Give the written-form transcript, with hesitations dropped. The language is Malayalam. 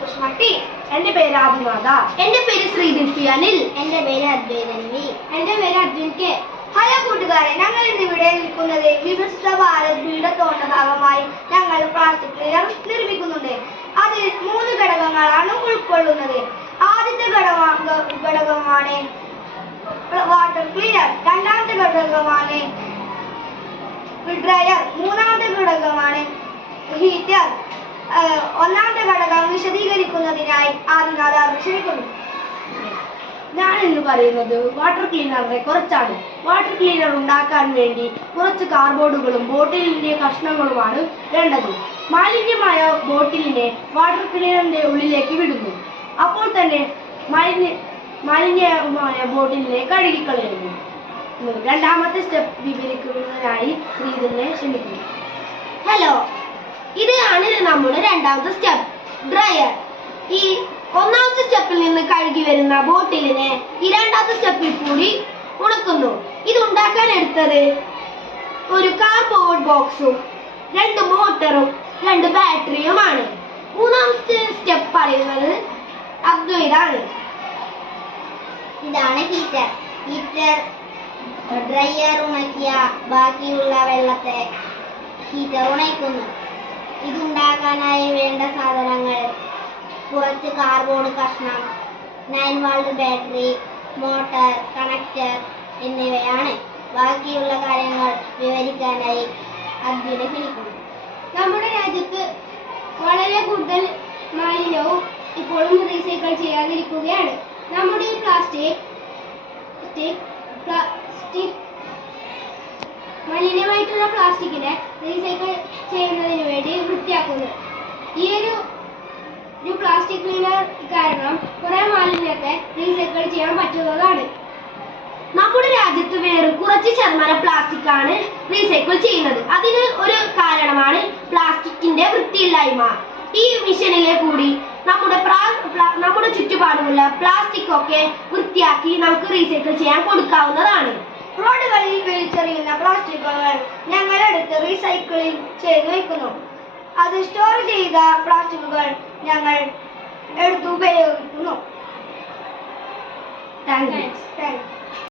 കുഷ്മട്ടി. എന്റെ പേര് ആദിമാത. എന്റെ പേര് ശ്രീദീപ്തി അനിൽ. എന്റെ പേര് അദ്വൈതൻവി. എന്റെ പേര് അർജുൻ കെ. ഹലോ കൂട്ടുകാരെ, ഞങ്ങൾ ഇന്നിവിടെ നിൽക്കുന്നത് വികസിത ഭാരത് പീഠത്തോട്ട ഭാഗമായി ഞങ്ങൾ പ്ലാസ്റ്റിക് ക്ലീനർ നിർമ്മിക്കുന്നുണ്ട്. അതിൽ 3 ഘടകങ്ങളാണ് ഉൾക്കൊള്ളുന്നത്. ആദ്യത്തെ ഘടകമാണ് വാട്ടർ ക്ലീനർ, രണ്ടാമത്തെ ഘടകമാണ് ഡ്രയർ, മൂന്നാമത്തെ ഘടകമാണ് ഹീറ്റർ. ഒന്നാമത്തെ ഘടകം വിശദീകരിക്കുന്നതിനായി ആദിനാഥ ക്ഷണിക്കുന്നു. ഞാൻ ഇന്ന് പറയുന്നത് വാട്ടർ ക്ലീനറിനെ കുറിച്ചാണ്. വാട്ടർ ക്ലീനർ ഉണ്ടാക്കാൻ വേണ്ടി കുറച്ച് കാർഡ്ബോർഡുകളും ബോട്ടിലിന്റെ കഷ്ണങ്ങളുമാണ് വേണ്ടത്. മാലിന്യമായ ബോട്ടിലിനെ വാട്ടർ ക്ലീനറിന്റെ ഉള്ളിലേക്ക് വിടുന്നു. അപ്പോൾ തന്നെ മാലിന്യമായ ബോട്ടിലിനെ കഴുകിക്കളയുന്നു. രണ്ടാമത്തെ സ്റ്റെപ്പ് വിവരിക്കുന്നതിനായി ശ്രീധരനെ ക്ഷണിക്കുന്നു. ഹലോ, ഇതാണ് നമ്മുടെ രണ്ടാമത്തെ സ്റ്റെപ്പ്, ഡ്രയർ. ഈ ഒന്നാമത്തെ സ്റ്റെപ്പിൽ നിന്ന് കഴുകി വരുന്ന ബോട്ടിലിനെ ഈ രണ്ടാമത്തെ സ്റ്റെപ്പിൽ കൂടി ഉണക്കുന്നു. ഇത് ഉണ്ടാക്കാൻ എടുത്തത് ഒരു കാർഡ്ബോർഡ് ബോക്സും 2 മോട്ടറും 2 ബാറ്ററിയുമാണ്. മൂന്നാമത്തെ സ്റ്റെപ്പ് പറയുന്നത് അദ്വൈതാണ്. ഇതാണ് ഹീറ്റർ. ഡ്രയർ ഉണക്കിയ ബാക്കിയുള്ള വെള്ളത്തെ ഹീറ്റർ ഉണക്കുന്നു. ഇതുണ്ടാക്കാനായി വേണ്ട സാധനങ്ങൾ കുറച്ച് കാർഡ്ബോർഡ് കഷ്ണം, 9 വോൾട്ട് ബാറ്ററി, മോട്ടർ, കണക്ടർ എന്നിവയാണ്. ബാക്കിയുള്ള കാര്യങ്ങൾ വിവരിക്കാനായി അർജുനെ ക്ഷണിക്കുന്നു. നമ്മുടെ രാജ്യത്ത് വളരെ കൂടുതൽ മാലിന്യവും ഇപ്പോഴും റീസൈക്കിൾ ചെയ്യാതിരിക്കുകയാണ്. നമ്മുടെ ഈ പ്ലാസ്റ്റിക് മലിനമായിട്ടുള്ള പ്ലാസ്റ്റിക്കിനെ റീസൈക്കിൾ ചെയ്യുന്നതിന് വേണ്ടി വൃത്തിയാക്കുന്നു. ഈ ഒരു പ്ലാസ്റ്റിക് ക്ലീനർ കാരണം കുറെ മാലിന്യത്തെ റീസൈക്കിൾ ചെയ്യാൻ പറ്റുന്നതാണ്. നമ്മുടെ രാജ്യത്ത് വേറെ കുറച്ച് ശതമാനം പ്ലാസ്റ്റിക് ആണ് റീസൈക്കിൾ ചെയ്യുന്നത്. അതിന് ഒരു കാരണമാണ് പ്ലാസ്റ്റിക്കിന്റെ വൃത്തിയില്ലായ്മ. ഈ മിഷനിലെ കൂടി നമ്മുടെ ചുറ്റുപാടുമുള്ള പ്ലാസ്റ്റിക് ഒക്കെ വൃത്തിയാക്കി നമുക്ക് റീസൈക്കിൾ ചെയ്യാൻ കൊടുക്കാവുന്നതാണ്. റോഡുകളിൽ വലിച്ചെറിയുന്ന പ്ലാസ്റ്റിക്കുകൾ ഞങ്ങൾ എടുത്ത് റീസൈക്ലിംഗ് ചെയ്ത് വയ്ക്കുന്നു. അത് സ്റ്റോർ ചെയ്ത പ്ലാസ്റ്റിക്കുകൾ ഞങ്ങൾ എടുത്ത് ഉപയോഗിക്കുന്നു. താങ്ക്സ്.